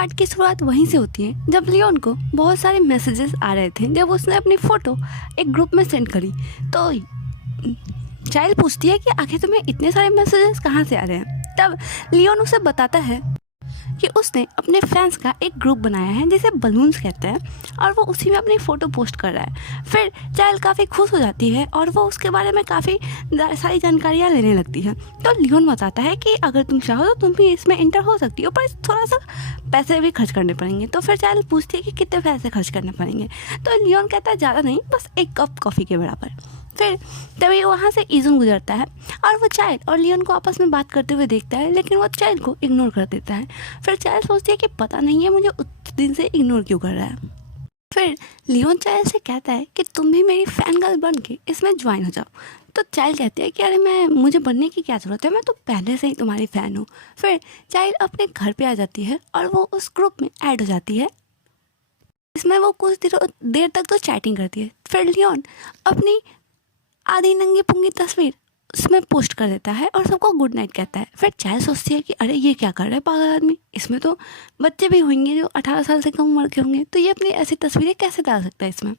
Part की शुरुआत वहीं से होती है जब लियोन को बहुत सारे मैसेजेस आ रहे थे जब उसने अपनी फ़ोटो एक ग्रुप में सेंड करी। तो चाइल्ड पूछती है कि आखिर तुम्हें इतने सारे मैसेजेस कहाँ से आ रहे हैं। तब लियोन उसे बताता है कि उसने अपने फैंस का एक ग्रुप बनाया है जिसे बलून्स कहते हैं और वो उसी में अपनी फ़ोटो पोस्ट कर रहा है। फिर चाइल्ड काफ़ी खुश हो जाती है और वो उसके बारे में काफ़ी सारी जानकारियाँ लेने लगती है। तो लियोन बताता है कि अगर तुम चाहो तो तुम भी इसमें इंटर हो सकती हो, पर थोड़ा सा पैसे भी खर्च करने पड़ेंगे। तो फिर चाइल्ड पूछती है कि कितने पैसे खर्च करने पड़ेंगे। तो लियोन कहता है ज़्यादा नहीं, बस एक कप कॉफ़ी के बराबर। फिर तभी वहाँ से ईजुन गुजरता है और वो चाइल्ड और लियोन को आपस में बात करते हुए देखता है, लेकिन वो चाइल्ड को इग्नोर कर देता है। फिर चाइल्ड सोचती है कि पता नहीं है मुझे उस दिन से इग्नोर क्यों कर रहा है। फिर लियोन चाइल्ड से कहता है कि तुम भी मेरी फ़ैन गर्ल बन के इसमें ज्वाइन हो जाओ। तो चाइल्ड कहती है कि अरे मुझे बनने की क्या ज़रूरत है, मैं तो पहले से ही तुम्हारी फ़ैन हूँ। फिर चाइल्ड अपने घर पे आ जाती है और वो उस ग्रुप में ऐड हो जाती है। इसमें वो कुछ देर तक तो चैटिंग करती है। फिर लियोन अपनी आधी नंगी पुंगी तस्वीर उसमें पोस्ट कर देता है और सबको गुड नाइट कहता है। फिर चाइल्ड सोचती है कि अरे ये क्या कर रहा है पागल आदमी, इसमें तो बच्चे भी होंगे जो 18 साल से कम उम्र के होंगे, तो ये अपनी ऐसी तस्वीरें कैसे डाल सकता है इसमें।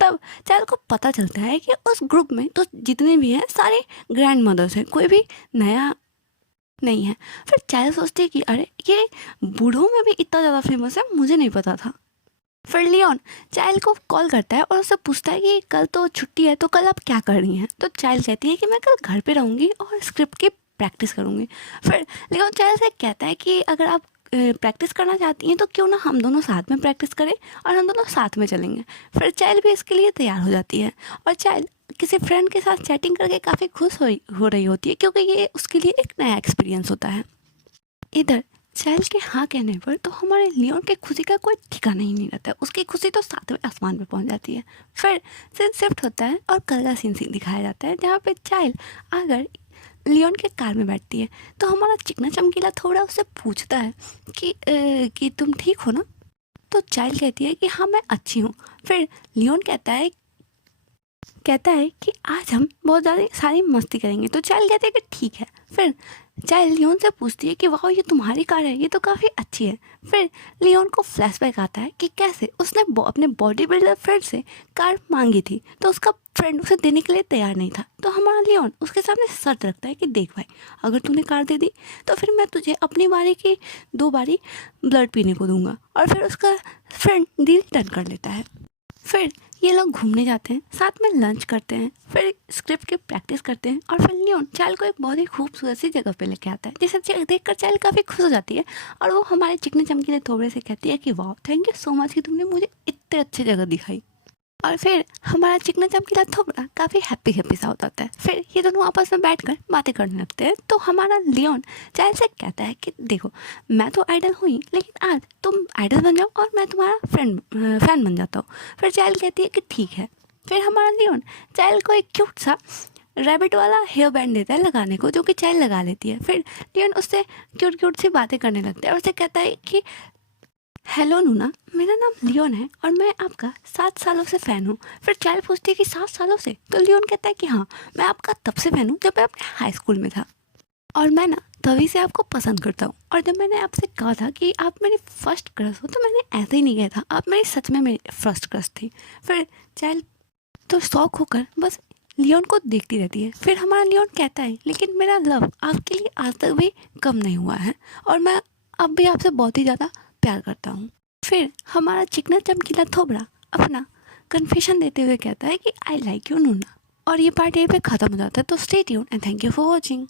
तब चाइल्ड को पता चलता है कि उस ग्रुप में तो जितने भी हैं सारे ग्रैंड मदर्स हैं, कोई भी नया नहीं है। फिर चाइल्ड सोचती है कि अरे ये बूढ़ों में भी इतना ज़्यादा फेमस है, मुझे नहीं पता था। फिर लियोन चाइल्ड को कॉल करता है और उससे पूछता है कि कल तो छुट्टी है, तो कल आप क्या कर रही हैं। तो चाइल्ड कहती है कि मैं कल घर पे रहूँगी और स्क्रिप्ट की प्रैक्टिस करूँगी। फिर लियोन चाइल्ड से कहता है कि अगर आप प्रैक्टिस करना चाहती हैं तो क्यों ना हम दोनों साथ में प्रैक्टिस करें और हम दोनों साथ में चलेंगे। फिर चाइल्ड भी इसके लिए तैयार हो जाती है और चाइल्ड किसी फ्रेंड के साथ चैटिंग करके काफ़ी खुश हो रही होती है, क्योंकि ये उसके लिए एक नया एक्सपीरियंस होता है। इधर चाइल्ड के हाँ कहने पर तो हमारे लियोन के खुशी का कोई ठिकाना ही नहीं रहता है, उसकी खुशी तो 7वें आसमान पे पहुंच जाती है। फिर सीन शिफ्ट होता है और कल का सीन दिखाया जाता है जहाँ पे चाइल्ड अगर लियोन के कार में बैठती है तो हमारा चिकना चमकीला थोड़ा उससे पूछता है कि तुम ठीक हो ना। तो चाइल्ड कहती है कि हाँ मैं अच्छी हूँ। फिर लियोन कहता है कि आज हम बहुत ज़्यादा सारी मस्ती करेंगे। तो चाइल्ड कहते हैं कि ठीक है। फिर चाइल्ड लियोन से पूछती है कि वाह ये तुम्हारी कार है, ये तो काफ़ी अच्छी है। फिर लियोन को फ्लैशबैक आता है कि कैसे उसने अपने बॉडी बिल्डर फ्रेंड से कार मांगी थी, तो उसका फ्रेंड उसे देने के लिए तैयार नहीं था। तो हमारा लियोन उसके सामने शर्त रखता है कि देख भाई, अगर तूने कार दे दी तो फिर मैं तुझे अपनी बारी की 2 बारी ब्लड पीने को दूंगा। और फिर उसका फ्रेंड डील डन कर लेता है। फिर ये लोग घूमने जाते हैं, साथ में लंच करते हैं, फिर स्क्रिप्ट की प्रैक्टिस करते हैं और फिर लियोन चाइल्ड को एक बहुत ही खूबसूरत सी जगह पे लेके आता है, जिसे देखकर चाइल्ड काफ़ी खुश हो जाती है और वो हमारे चिकने चमकीले थोबड़े से कहती है कि वाह थैंक यू सो मच कि तुमने मुझे इतने अच्छी जगह दिखाई। और फिर हमारा चिकना चमकीला थोबड़ा काफ़ी हैप्पी सा हो जाता है। फिर ये दोनों आपस में बैठकर बातें करने लगते हैं। तो हमारा लियोन चाइल्ड से कहता है कि देखो मैं तो आइडल हुई, लेकिन आज तुम आइडल बन जाओ और मैं तुम्हारा फैन बन जाता हूँ। फिर चाइल्ड कहती है कि ठीक है। फिर हमारा लियोन चाइल्ड को एक क्यूट सा रैबिट वाला हेयर बैंड देता है लगाने को, जो कि चाइल्ड लगा लेती है। फिर लियोन उससे क्यूट सी बातें करने लगता है और उससे कहता है कि हेलो नूना, मेरा नाम लियोन है और मैं आपका 7 सालों से फ़ैन हूँ। फिर चाइल्ड पूछती है कि 7 सालों से। तो लियोन कहता है कि हाँ मैं आपका तब से फ़ैन हूँ जब मैं अपने हाई स्कूल में था और मैं ना तभी से आपको पसंद करता हूँ। और जब मैंने आपसे कहा था कि आप मेरी फर्स्ट क्रश हो तो मैंने ऐसे ही नहीं कहा था, आप मेरी सच में मेरी फर्स्ट क्रश थी। फिर चाइल्ड तो शौक होकर बस लियोन को देखती रहती है। फिर हमारा लियोन कहता है लेकिन मेरा लव आपके लिए आज तक भी कम नहीं हुआ है और मैं अब भी आपसे बहुत ही ज़्यादा प्यार करता हूँ। फिर हमारा चिकना चमकीला थोबड़ा अपना कन्फेशन देते हुए कहता है कि आई लाइक यू नूना। और ये पार्ट यहीं पे ख़त्म हो जाता है। तो stay tuned and thank you for watching.